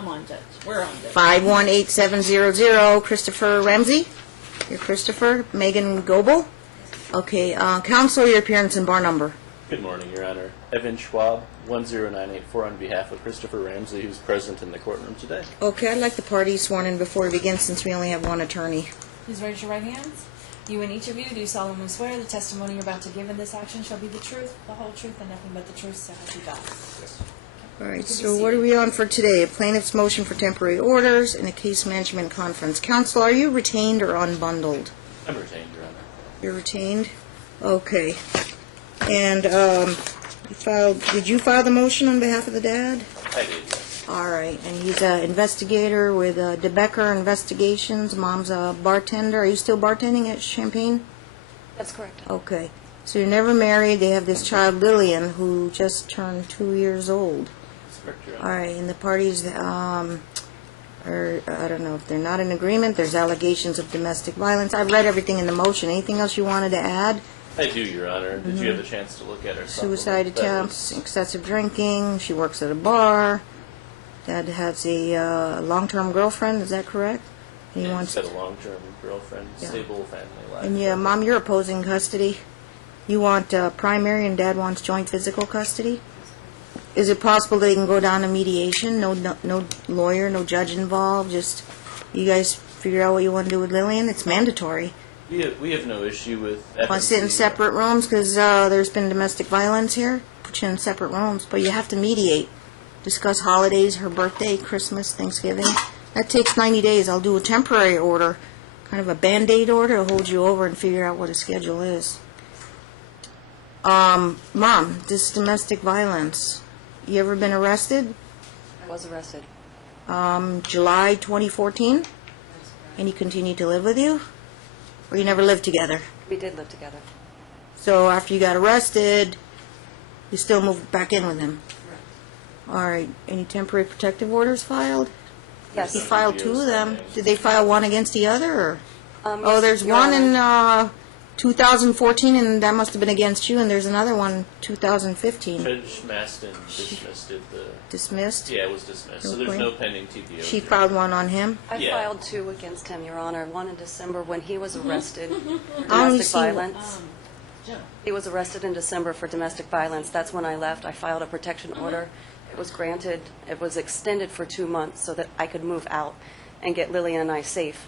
I'm on, Judge. We're on, Judge. 518700, Christopher Ramsey. You're Christopher. Megan Goble. Okay, counsel, your appearance and bar number. Good morning, Your Honor. Evan Schwab, 10984, on behalf of Christopher Ramsey, who's present in the courtroom today. Okay, I'd like the parties sworn in before we begin, since we only have one attorney. Please raise your right hands. You and each of you do solemnly swear the testimony you're about to give in this action shall be the truth, the whole truth, and nothing but the truth, so help you God. Yes. All right, so what are we on for today? A plaintiff's motion for temporary orders and a case management conference. Counsel, are you retained or unbundled? I'm retained, Your Honor. You're retained? Okay. And did you file the motion on behalf of the dad? I did, yes. All right, and he's an investigator with DeBecker Investigations. Mom's a bartender. Are you still bartending at Champagne? That's correct. Okay. So you're never married. They have this child, Lillian, who just turned 2 years old. That's correct, Your Honor. All right, and the parties are, I don't know, if they're not in agreement, there's allegations of domestic violence. I've read everything in the motion. Anything else you wanted to add? I do, Your Honor. Did you have a chance to look at her Suicide attempts, excessive drinking, she works at a bar. Dad has a long-term girlfriend, is that correct? And He wants a long-term girlfriend, stable family life. And yeah, Mom, you're opposing custody. You want primary and Dad wants joint physical custody? Is it possible they can go down to mediation? No lawyer, no judge involved, just you guys figure out what you want to do with Lillian? It's mandatory. We have no issue with Want to sit in separate rooms because there's been domestic violence here? Put you in separate rooms, but you have to mediate. Discuss holidays, her birthday, Christmas, Thanksgiving. That takes 90 days. I'll do a temporary order, kind of a Band-Aid order to hold you over and figure out what a schedule is. Mom, this domestic violence, you ever been arrested? I was arrested. July 2014? And he continued to live with you? Or you never lived together? We did live together. So after you got arrested, you still moved back in with him? All right. Any temporary protective orders filed? Yes. He filed 2 of them. Did they file one against the other? Or? Yes, There's one in 2014, and that must have been against you, and there's another one, 2015. Judge Maston dismissed it. Dismissed? Yeah, it was dismissed. So there's no pending TPO. She filed one on him? I Yeah. filed 2 against him, Your Honor. One in December when he was arrested for I only domestic see- violence. He was arrested in December for domestic violence. That's when I left. I filed a protection order. It was granted. It was extended for 2 months so that I could move out and get Lillian and I safe.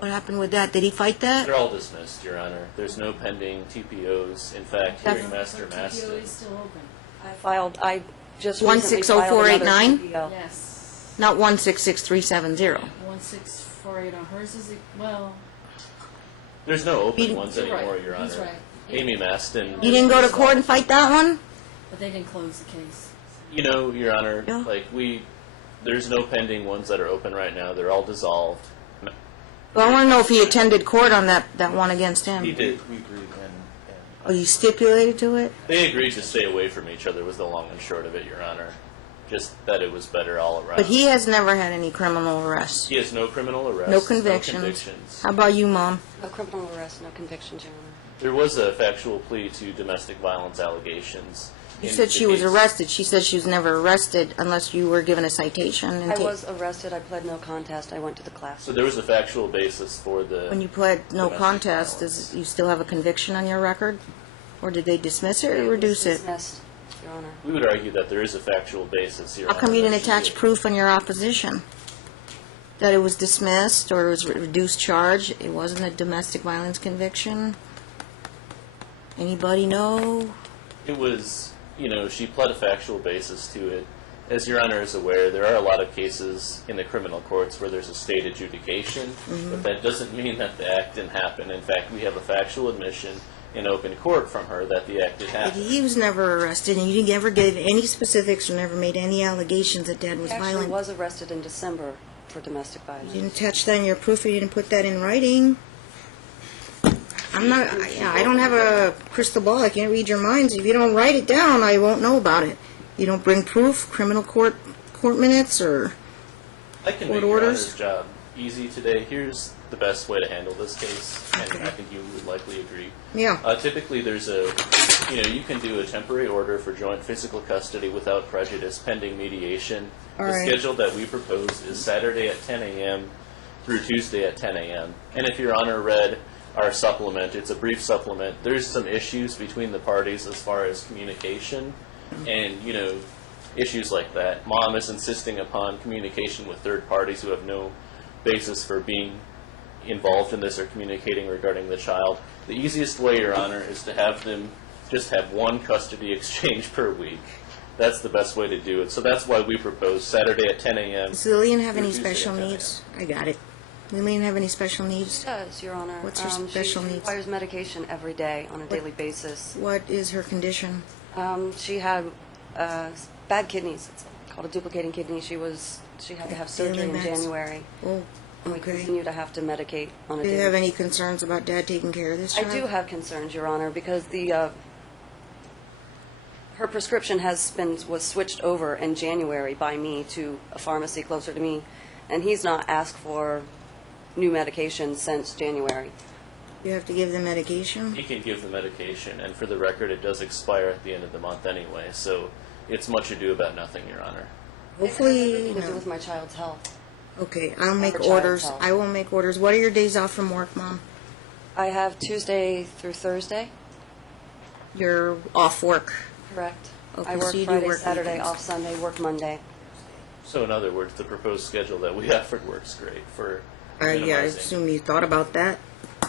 What happened with that? Did he fight that? They're all dismissed, Your Honor. There's no pending TPOs. In fact, hearing Master TPO Maston. is still open. I just recently filed another 160489? TPO. Yes. Not 166370. 1648 on hers is, well, There's no open He- ones You're right. anymore, Your Honor. He's right. Amy Maston. You didn't go to court and fight that one? but they didn't close the case. You know, Your Honor, Yeah. there's no pending ones that are open right now. They're all dissolved. Well, I want to know if he attended court on that one against him. He did. We agreed, and Oh, you stipulated to it? they agreed to stay away from each other was the long and short of it, Your Honor. Just that it was better all around. But he has never had any criminal arrests. He has no criminal arrests. No convictions. How about you, Mom? No criminal arrest, no convictions, Your Honor. There was a factual plea to domestic violence allegations. You in said the she was case. arrested. She said she was never arrested unless you were given a citation. And I was arrested. I pled no contest. I went to the class. So there was a factual basis for the... When you pled no domestic contest, violence. does you still have a conviction on your record? Or did they dismiss it or reduce it? Dismissed, Your Honor. We would argue that there is a factual basis, Your How come Honor, you didn't that she attach did. proof on your opposition? That it was dismissed or it was reduced charge? It wasn't a domestic violence conviction? Anybody know? It was, she pled a factual basis to it. As Your Honor is aware, there are a lot of cases in the criminal courts where there's a state adjudication, but that doesn't mean that the act didn't happen. In fact, we have a factual admission in open court from her that the act did happen. He was never arrested, and you never gave any specifics or never made any allegations that Dad was He actually violent. was arrested in December for domestic You violence. didn't attach that in your proof, you didn't put that in writing. I don't have a crystal ball, I can't read your minds. If you don't write it down, I won't know about it. You don't bring proof, criminal court minutes, or... I can Court make Your orders? Honor's job easy today. Here's the best way to handle this case, and I think you would likely agree. Yeah. Typically, there's you can do a temporary order for joint physical custody without prejudice pending mediation. All The right. schedule that we propose is Saturday at 10 a.m. through Tuesday at 10 a.m. And if Your Honor read our supplement, it's a brief supplement. There's some issues between the parties as far as communication and, issues like that. Mom is insisting upon communication with third parties who have no basis for being involved in this or communicating regarding the child. The easiest way, Your Honor, is to have them just have one custody exchange per week. That's the best way to do it. So that's why we propose Saturday at 10 a.m. Does Lillian have through any Tuesday at special 10 a.m. needs? I got it. Lillian have any special needs? She does, Your Honor. What's her special she needs? requires medication every day on a daily basis. What is her condition? She had bad kidneys. It's called a duplicating kidney. She had to have surgery in meds. January. Oh, And we okay. continue to have to medicate on a Do daily you have any concerns about Dad taking care of this I child? do have concerns, Your Honor, because her prescription was switched over in January by me to a pharmacy closer to me, and he's not asked for new medication since January. You have to give them medication? He can give the medication, and for the record, it does expire at the end of the month anyway, so it's much ado about nothing, Your Honor. Hopefully, It has to do no. with my child's health. Okay, I'll make child's orders. health. I will make orders. What are your days off from work, Mom? I have Tuesday through Thursday, You're off work. correct? Okay, I work so you do Friday, work Saturday, weekends. off Sunday, work Monday. So in other words, the proposed schedule that we offered works great for Yeah, I minimizing. assume you thought about that,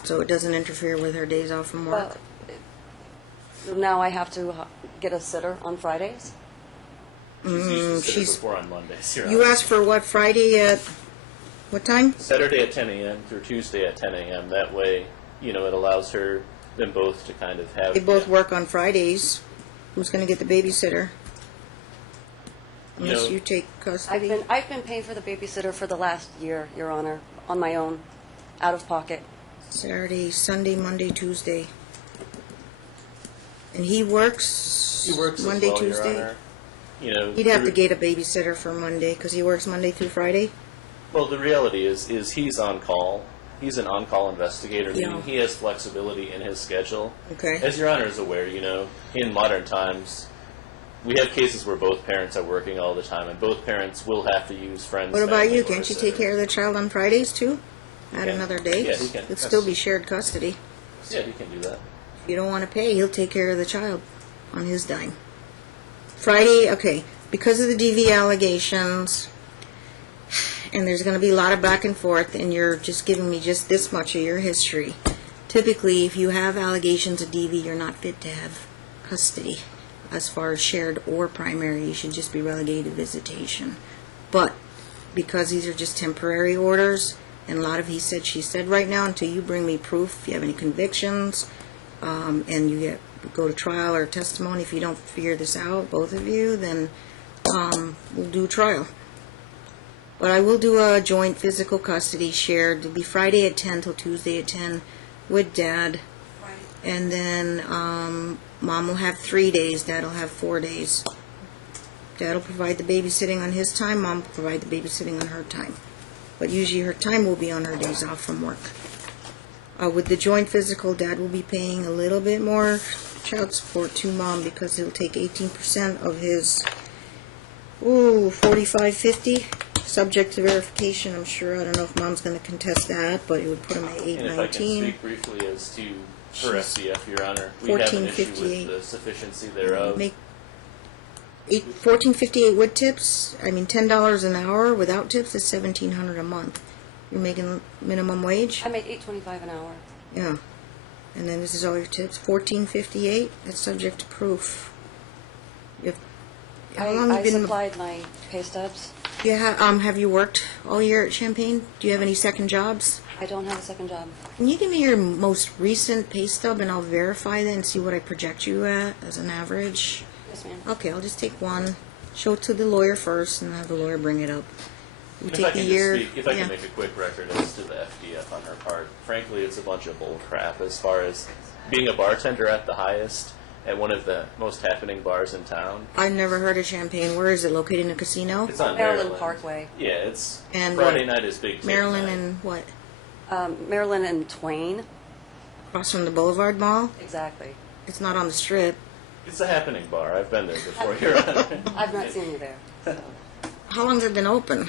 so it doesn't interfere with her days off from work. Well, now I have to get a sitter on Fridays. She's used to sit she's- before on Mondays, Your You Honor. asked for what, Friday at what time? Saturday at 10 a.m. through Tuesday at 10 a.m. That way, it allows them both to kind of have... They both work on Fridays. Who's going to get the babysitter? Unless you take custody. I've been paying for the babysitter for the last year, Your Honor, on my own, out of pocket. Saturday, Sunday, Monday, Tuesday. And he works, He works Monday, as well, Tuesday? Your Honor. He'd have to get a babysitter for Monday because he works Monday through Friday. Well, the reality is he's on call. He's an on-call investigator, Yeah. meaning he has flexibility in his schedule. Okay. As Your Honor is aware, in modern times, we have cases where both parents are working all the time, and both parents will have to use friends. What about family, you? or Can't a you sitter. take care of the child on Fridays too? Add can. another day? Yeah, he can. It'd still be shared custody. Yeah, he can do that. If you don't want to pay, he'll take care of the child on his dime. Friday, okay, because of the DV allegations, and there's going to be a lot of back and forth, and you're just giving me just this much of your history. Typically, if you have allegations of DV, you're not fit to have custody. As far as shared or primary, you should just be relegated to visitation. But because these are just temporary orders, and a lot of he said, she said right now, until you bring me proof, if you have any convictions, and you go to trial or testimony, if you don't figure this out, both of you, then we'll do trial. But I will do a joint physical custody shared. It'll be Friday at 10 till Tuesday at 10 with Dad. And then Mom will have 3 days. Dad will have 4 days. Dad will provide the babysitting on his time. Mom will provide the babysitting on her time. But usually her time will be on her days off from work. With the joint physical, Dad will be paying a little bit more child support to Mom because he'll take 18% of his $45.50, subject to verification. I'm sure. I don't know if Mom's going to contest that, but it would put him at And if I can $8.19. speak briefly as to her SCF, Your Honor, we have an issue with $14.58. the sufficiency thereof. Make $14.58 with tips. I mean, $10 an hour without tips is $1,700 a month. You're making minimum wage. I make $8.25 an hour. Yeah, and then this is all your tips. $14.58. That's subject to proof. How long I have you been? supplied my pay stubs. Have you worked all year at Champaign? Do you have any second jobs? I don't have a second job. Can you give me your most recent pay stub and I'll verify that and see what I project you at as an average? Yes, ma'am. Okay, I'll just take one. Show it to the lawyer first and have the lawyer bring it up. We If I take the can year. just speak, if I yeah. can make a quick record as to the FDF on her part, frankly, it's a bunch of bull crap as far as being a bartender at the highest at one of the most happening bars in town. I've never heard of Champaign. Where is it? Located in a casino? It's on Maryland Parkway. Yeah, it's And Friday what? night is big. Take Maryland night. and what? Maryland and Twain. Across from the Boulevard Mall? Exactly. It's not on the strip. It's a happening bar. I've been there before, Your Honor. I've not seen you there. How long has it been open?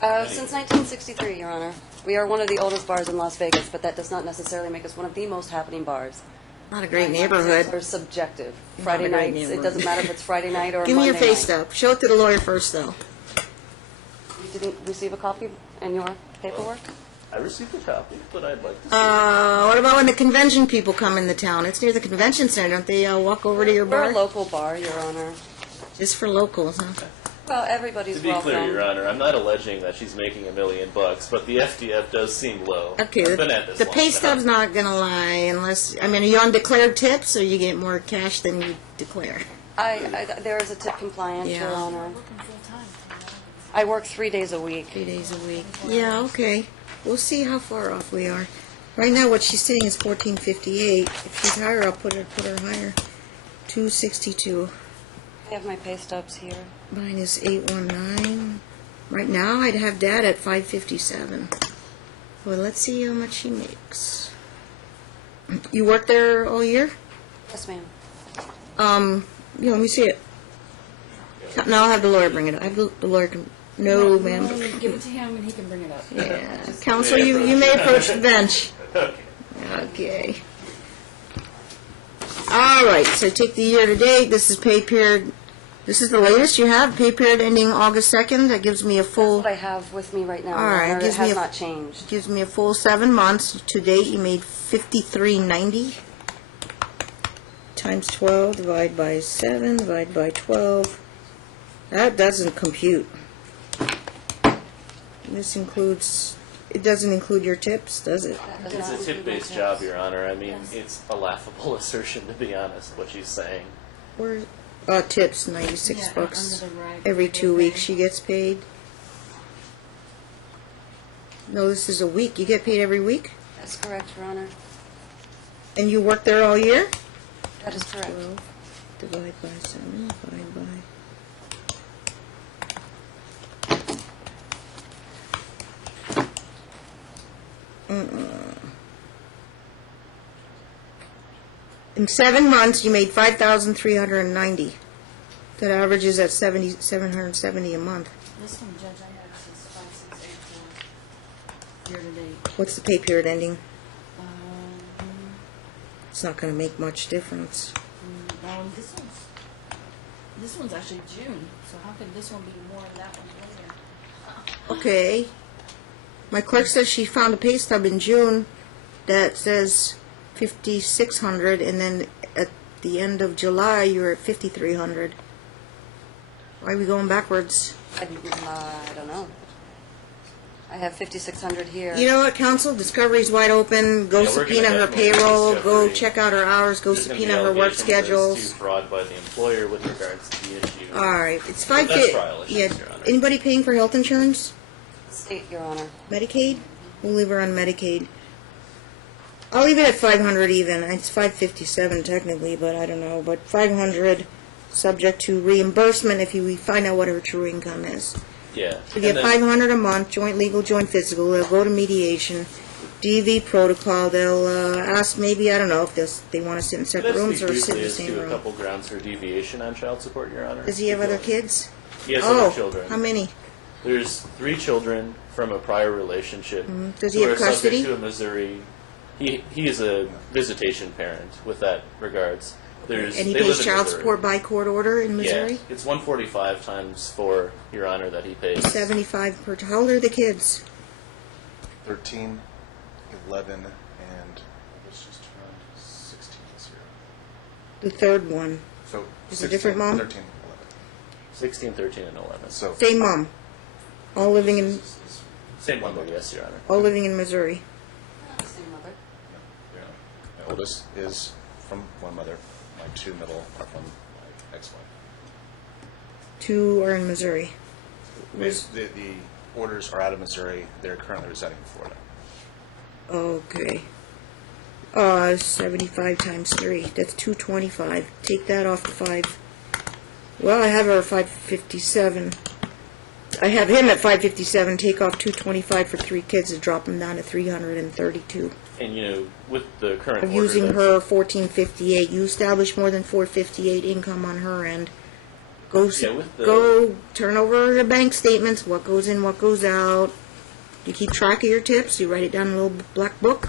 Since 1963, Your Honor. We are one of the oldest bars in Las Vegas, but that does not necessarily make us one of the most happening bars. Not a great Or neighborhood. subjective. Not Friday a great nights, it neighborhood. doesn't matter if it's Friday night or Give me Monday your night. face stub. Show it to the lawyer first, though. You didn't receive a copy in your paperwork? I received a copy, but I'd like to see What about when the convention people come in the town? It's near the convention center. Don't they walk over to your We're bar? a local bar, Your Honor. Just for locals, huh? Well, everybody's To be welcome. clear, Your Honor, I'm not alleging that she's making $1 million, but the FDF does seem low. Okay, I've been at this the long pay enough. stub's not gonna lie unless, I mean, are you on declared tips or you get more cash than you declare? There is a tip compliance, Yeah. Your Honor. Working full time. I work 3 days a week. 3 days a week. Yeah, okay. We'll see how far off we are. Right now, what she's saying is 1458. If she's higher, I'll put her higher. 262 I have my pay stubs here. minus 819. Right now, I'd have Dad at 557. Well, let's see how much she makes. You work there all year? Yes, ma'am. Yeah, let me see it. No, I'll have the lawyer bring it up. I have the lawyer. No, ma'am. Give it to him and he can bring it up. Yeah. Counsel, you may approach the bench. Okay. Okay. All right, so take the year-to-date. This is pay period. This is the latest you have, pay period ending August 2nd. That gives me a full, What I have with me right now, All Your right, Honor, it gives me has a- not changed. gives me a full 7 months. To date, you made $53.90 times 12, divide by 7, divide by 12. That doesn't compute. This includes, it doesn't include your tips, does it? That does It's not a include my tip-based tips. job, Your Honor. I mean, Yes. it's a laughable assertion, to be honest, what she's saying. Where, tips, 96 Yeah, bucks. under the reg, Every they 2 pay. weeks she gets paid. No, this is a week. You get paid every week? That's correct, Your Honor. And you work there all year? That is correct. 12, divide by 7, divide by... In 7 months, you made $5,390. That averages at $770 a month. This one, Judge, I have since 5684 year to date. What's the pay period ending? Um, It's not going to make much difference. this one's actually June. So how could this one be more and that one later? Okay. My clerk says she found a pay stub in June that says 5,600, and then at the end of July you're at 5,300. Why are we going backwards? I don't know. I have 5,600 here. You know what, counsel? Discovery's wide open. Go Yeah, we're subpoena gonna her have more payroll. Go discovery. check out her hours. Go There's gonna be subpoena her work allegations as schedules. to fraud by the employer with regards to the issue. All right, it's But 5. that's trial issues, Yeah. Your Honor. Anybody paying for health insurance? State, Your Honor. Medicaid? We'll leave her on Medicaid. I'll leave it at 500 even. It's 557 technically, but I don't know. But 500, subject to reimbursement if we find out what her true income is. Yeah. We get And then- 500 a month, joint legal, joint physical. They'll go to mediation, DV protocol. They'll ask maybe, I don't know, if they want to sit in Could separate I rooms speak or sit in briefly the as same to a room. couple grounds for deviation on child support, Your Honor? Does he have other kids? He has Oh, other children. how many? There's 3 children from a prior relationship. Does he who have are custody? subject to a Missouri. He is a visitation parent with that regards. There's And he they live pays in child Missouri. support by court order in Missouri? Yeah, it's 145 times 4, Your Honor, that he pays. 75 per. How old are the kids? 13, 11, and I was just turned 16 this year. The third one. So Is it a different mom? 13, 11. 16, 13, and 11. So Same mom. All living in Same one, yes, Your Honor. all living in Missouri. Same mother. yeah, my oldest is from one mother. My 2 middle are from my ex-wife. 2 are in Missouri. The orders are out of Missouri. They're currently residing in Florida. Okay. 75 times 3. That's 225. Take that off the 5. Well, I have her at 557. I have him at 557. Take off 225 for 3 kids to drop him down to 332. And, you know, with the current Of order using that's- her 1458. You establish more than 458 income on her end. Yeah, with the- go turn over the bank statements, what goes in, what goes out. You keep track of your tips, you write it down in a little black book?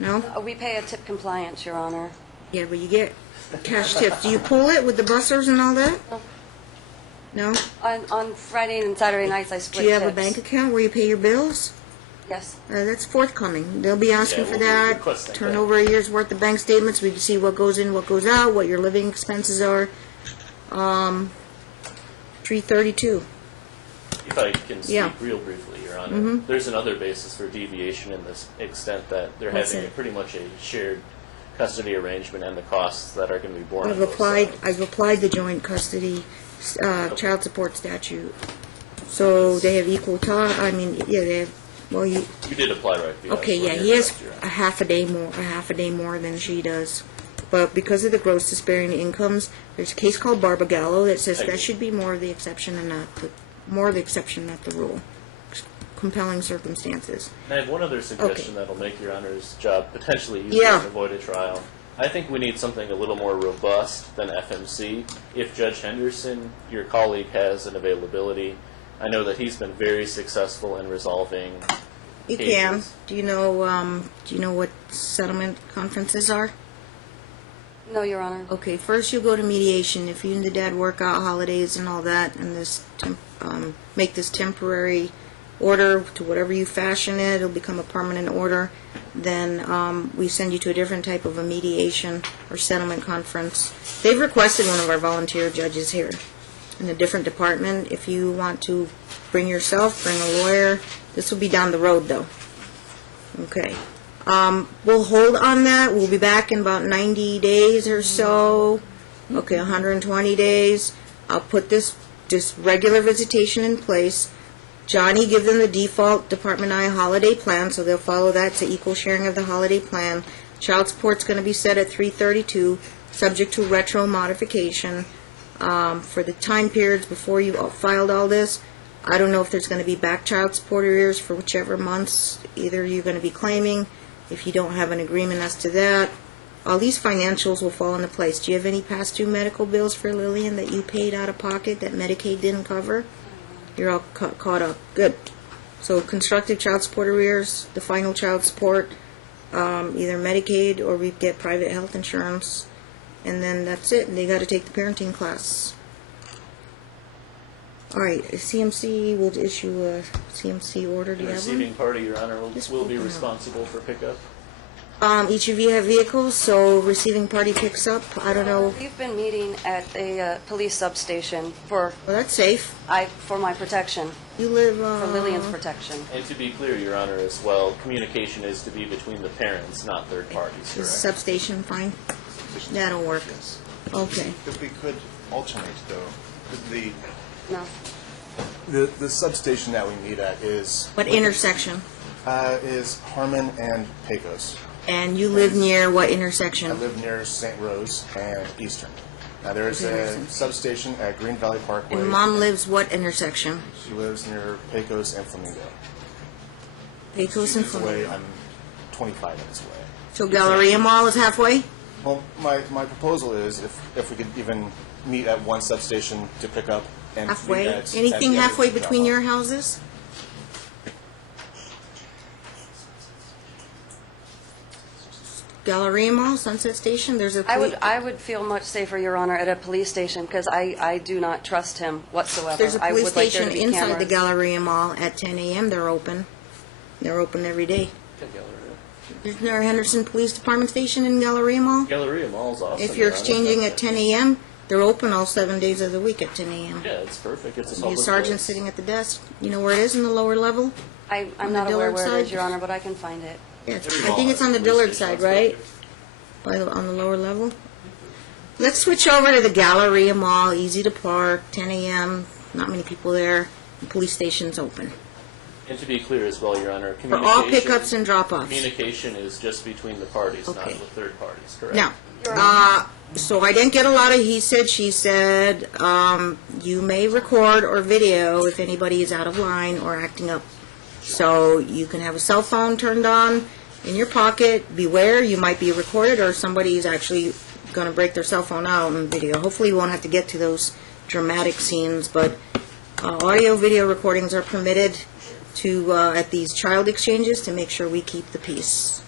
No? We pay a tip compliance, Your Honor. Yeah, but you get cash tips. Do you pull it with the bussers and all that? No? On Friday and Saturday nights, I Do split you have tips. a bank account where you pay your bills? Yes. That's forthcoming. They'll be asking Yeah, for we'll be that. requesting Turn that. over a year's worth of bank statements. We can see what goes in, what goes out, what your living expenses are. 332. If I can speak Yeah. real briefly, Your Honor, there's another basis for deviation in this extent that they're What's having that? pretty much a shared custody arrangement and the costs that are going to be borne. I've on both applied. sides. I've applied the joint custody child support statute. So they have equal time. I mean, yeah, they have. Well, you. You did apply right. Yes, Okay, yeah, when he you're has correct, Your a Honor. half a day more than she does. But because of the gross disparity in incomes, there's a case called Barbagallo that says Thank you. that should be more of the exception and not the rule. Compelling circumstances. And I have one other suggestion Okay. that'll make Your Honor's job potentially easier Yeah. and avoid a trial. I think we need something a little more robust than FMC. If Judge Henderson, your colleague, has an availability, I know that he's been very successful in resolving You cases. can. Do you know what settlement conferences are? No, Your Honor. Okay, first you'll go to mediation. If you and the dad work out holidays and all that, and make this temporary order to whatever you fashion it, it'll become a permanent order. Then we send you to a different type of a mediation or settlement conference. They've requested one of our volunteer judges here in a different department. If you want to bring yourself, bring a lawyer. This will be down the road, though. Okay. We'll hold on that. We'll be back in about 90 days or so. Okay, 120 days. I'll put this regular visitation in place. Johnny, give them the default Department I holiday plan, so they'll follow that. It's an equal sharing of the holiday plan. Child support's going to be set at 332, subject to retro modification. For the time periods before you filed all this, I don't know if there's going to be back child support arrears for whichever months either you're going to be claiming. If you don't have an agreement as to that, all these financials will fall into place. Do you have any past due medical bills for Lillian that you paid out of pocket that Medicaid didn't cover? You're all caught up. Good. So constructive child support arrears, the final child support, either Medicaid or we get private health insurance, and then that's it. And they got to take the parenting class. All right, CMC will issue a CMC order. Do The you have one? receiving party, Your Honor, Just will be open up. responsible for pickup. Each of you have vehicles, so receiving party picks up. I don't know. We've been meeting at a police substation for Well, that's safe. for my protection, You live for Lillian's protection. And to be clear, Your Honor, as well, communication is to be between the parents, not third parties, Is correct? substation fine? That'll work. Yes. Okay. If we could alternate, though, No. the substation that we meet at is What intersection? is Harmon and Pecos. And you live near what I intersection? live near St. Rose and Eastern. Now there's Okay, a Eastern. substation at Green Valley Parkway. And Mom lives what intersection? She lives near Pecos and Flamingo. Pecos She and lives away. Flamingo. I'm 25 minutes away. So Galleria Mall is halfway? Well, my proposal is if we could even meet at one substation to pick up and Halfway? meet at Anything the other halfway to drop between off. your houses? Galleria Mall, Sunset Station, there's a... I would feel much safer, Your Honor, at a police station because I do not trust him whatsoever. There's a I police would like there station to be inside the cameras. Galleria Mall at 10 a.m. They're open. They're open every day. Isn't there a Henderson Police Department station in Galleria Mall? Galleria Mall's awesome. If you're Your Honor. exchanging at 10 a.m., they're open all 7 days of the week at 10 a.m. Yeah, it's perfect. It's a Be a public sergeant place. sitting at the desk. You know where it is in the lower level? I'm on not the aware Dillard where it is, side? Your Honor, but I can find it. Yeah, Every I mall think it's has on the a police Dillard station, side, that's right? On the lower level. Let's switch over to the Galleria Mall. Easy to park. 10 a.m. Not many people there. The police station's open And to be clear as well, Your Honor, for all pickups and drop-offs. communication is just between the parties, not Okay. with third parties, correct? Now, so I didn't get a lot of he said, she said. You may record or video if anybody is out of line or acting up. So you can have a cell phone turned on in your pocket. Beware, you might be recorded or somebody is actually going to break their cell phone out and video. Hopefully you won't have to get to those dramatic scenes, but audio video recordings are permitted to at these child exchanges to make sure we keep the peace.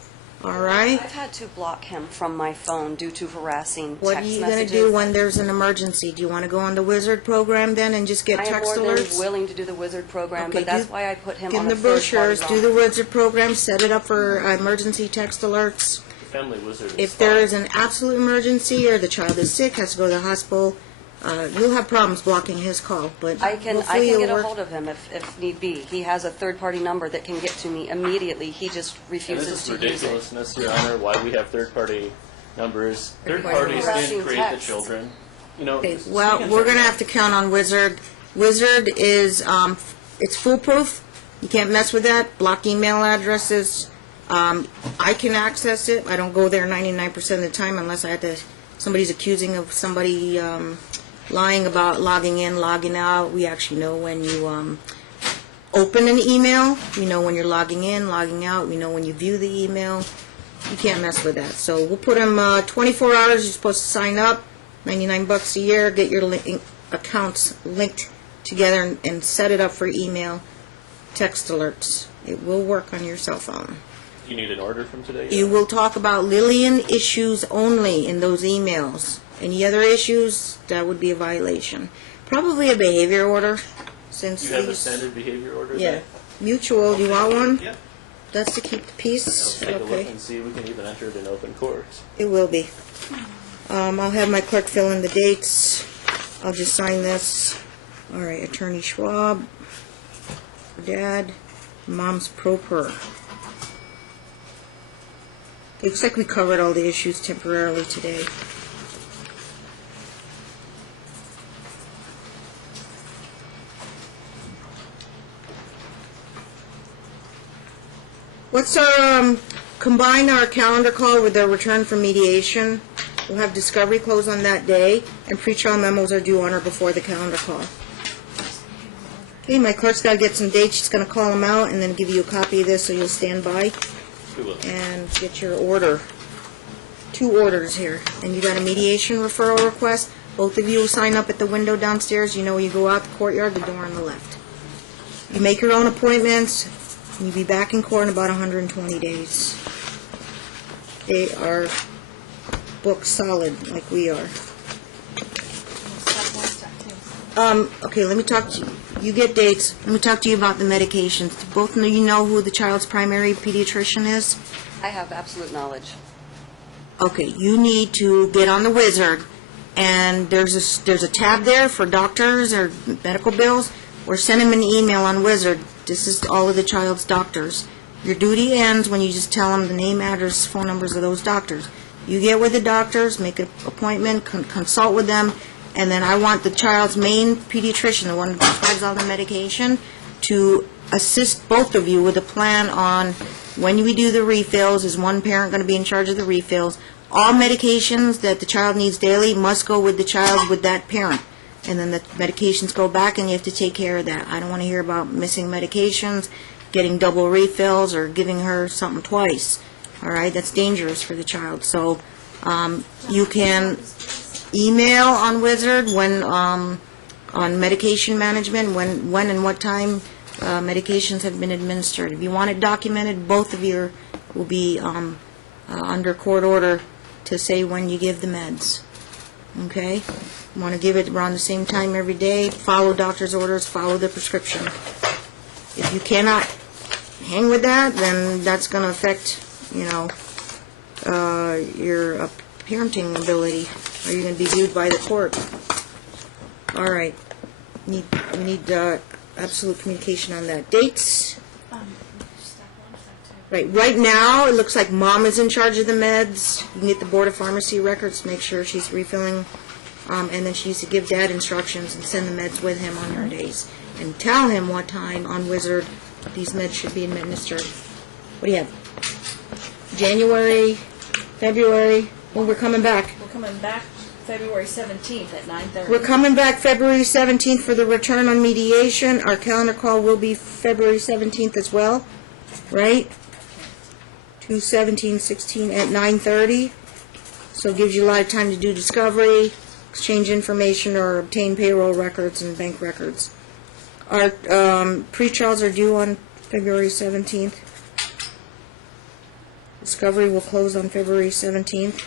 All right? I've had to block him from my phone due to harassing text What are messages. you going to do when there's an emergency? Do you want to go on the Wizard program then and just get I am text more than alerts? willing to do the Wizard program, Okay, but that's do- why I put him Give on them a the third-party brochures, do the line. Wizard program, set it up for emergency text alerts. Family Wizard is If there fine. is an absolute emergency or the child is sick, has to go to the hospital, you'll have problems blocking his call, but I can hopefully get it'll a work. hold of him if need be. He has a third-party number that can get to me immediately. He just And refuses this is to use it. ridiculousness, Your Honor, why we have third-party numbers. Third parties Harassing didn't create the text. children. You know, Okay, well, we're going to have to count on Wizard. Wizard is, it's foolproof. You can't mess with that. Block email addresses. I can access it. I don't go there 99% of the time unless I had to, somebody's accusing of somebody lying about logging in, logging out. We actually know when you open an email. We know when you're logging in, logging out. We know when you view the email. You can't mess with that. So we'll put them 24 hours. You're supposed to sign up, $99 a year. Get your accounts linked together and set it up for email, text alerts. It will work on your cell phone. you need an order from today? You will talk about Lillian issues only in those emails. Any other issues, that would be a violation. Probably a behavior order, since You have a these... standard behavior order? Yeah. there? Mutual, do you want one? Yeah. That's to keep the peace? Let's take a look Okay. and see if we can even enter it in open court. It will be. I'll have my clerk fill in the dates. I'll just sign this. All right, Attorney Schwab, Dad, Mom's pro per. Looks like we covered all the issues temporarily today. Let's combine our calendar call with our return from mediation. We'll have discovery close on that day, and pre-trial memos are due on or before the calendar call. Okay, my clerk's got to get some dates. She's going to call them out and then give you a copy of this so you'll stand by We will. and get your order. 2 orders here. And you got a mediation referral request. Both of you will sign up at the window downstairs. You know, you go out the courtyard, the door on the left. You make your own appointments. You'll be back in court in about 120 days. They are booked solid, like we are. Okay, let me talk to you. You get dates. Let me talk to you about the medications. Both of you know who the child's primary pediatrician is? I have absolute knowledge. Okay, you need to get on the Wizard, and there's a tab there for doctors or medical bills, or send them an email on Wizard. This is all of the child's doctors. Your duty ends when you just tell them the name, address, phone numbers of those doctors. You get with the doctors, make an appointment, consult with them, and then I want the child's main pediatrician, the one who prescribes all the medication, to assist both of you with a plan on when we do the refills. Is one parent going to be in charge of the refills? All medications that the child needs daily must go with the child with that parent. And then the medications go back, and you have to take care of that. I don't want to hear about missing medications, getting double refills, or giving her something twice. All right, that's dangerous for the child. So you can email on Wizard when on medication management, when and what time medications have been administered. If you want it documented, both of you will be under court order to say when you give the meds. Okay? You want to give it around the same time every day, follow doctor's orders, follow the prescription. If you cannot hang with that, then that's going to affect, your parenting ability, or you're going to be viewed by the court. All right. We need absolute communication on that. Dates? Right now, it looks like Mom is in charge of the meds. You can get the Board of Pharmacy records, make sure she's refilling, and then she needs to give Dad instructions and send the meds with him on her days. And tell him what time on Wizard these meds should be administered. What do you have? January, February? Well, we're coming back. We're coming back February 17th at 9:30. We're coming back February 17th for the return on mediation. Our calendar call will be February 17th as well, right? 2/17/16 at 9:30. So it gives you a lot of time to do discovery, exchange information or obtain payroll records and bank records. Our pre-trials are due on February 17th. Discovery will close on February 17th.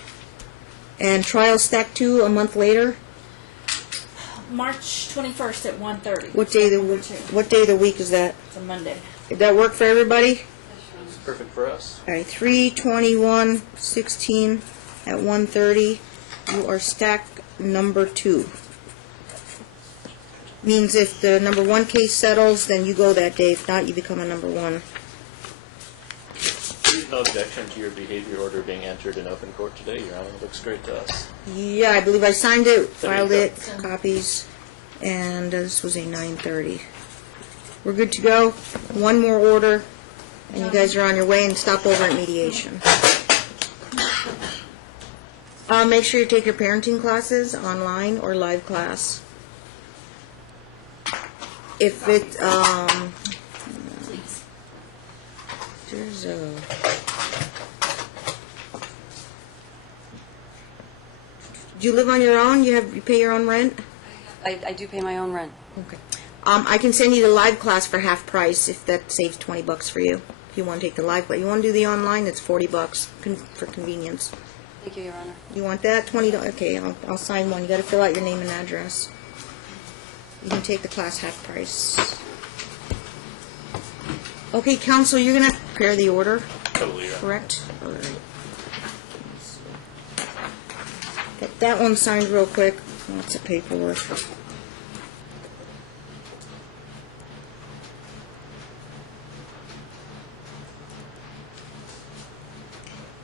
And trial stack 2 a month later. March 21st at 1:30. What day of the week is that? It's a Monday. Did that work for everybody? It's perfect for us. All right, 3/21/16 at 1:30. You are stack number 2. Means if the number 1 case settles, then you go that day. If not, you become a number 1. There's no objection to your behavior order being entered in open court today, Your Honor. It looks great to us. Yeah, I believe I signed it, There you filed go. it, copies, and this was a 9:30. We're good to go. One more order, and you guys are on your way, and stop over at mediation. Make sure you take your parenting classes online or live class. If it, there's a... Do you live on your own? You pay your own rent? I do pay my own rent. Okay. I can send you the live class for half price if that saves $20 for you. If you want to take the live class, you want to do the online? It's $40 for convenience. Thank you, Your Honor. You want that? $20? Okay, I'll sign one. You got to fill out your name and address. You can take the class half price. Okay, counsel, you're gonna prepare the order, Totally, Your Honor. correct? All right. Get that one signed real quick. Lots of paperwork.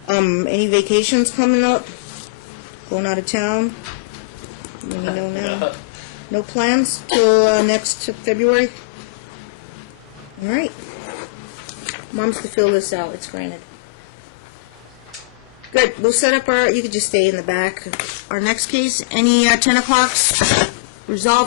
Any vacations coming up? Going out of town? Let me know now. No plans till next February? All right. Mom's to fill this out. It's granted. Good. We'll set up you could just stay in the back. Our next case, any 10 o'clocks? Resolve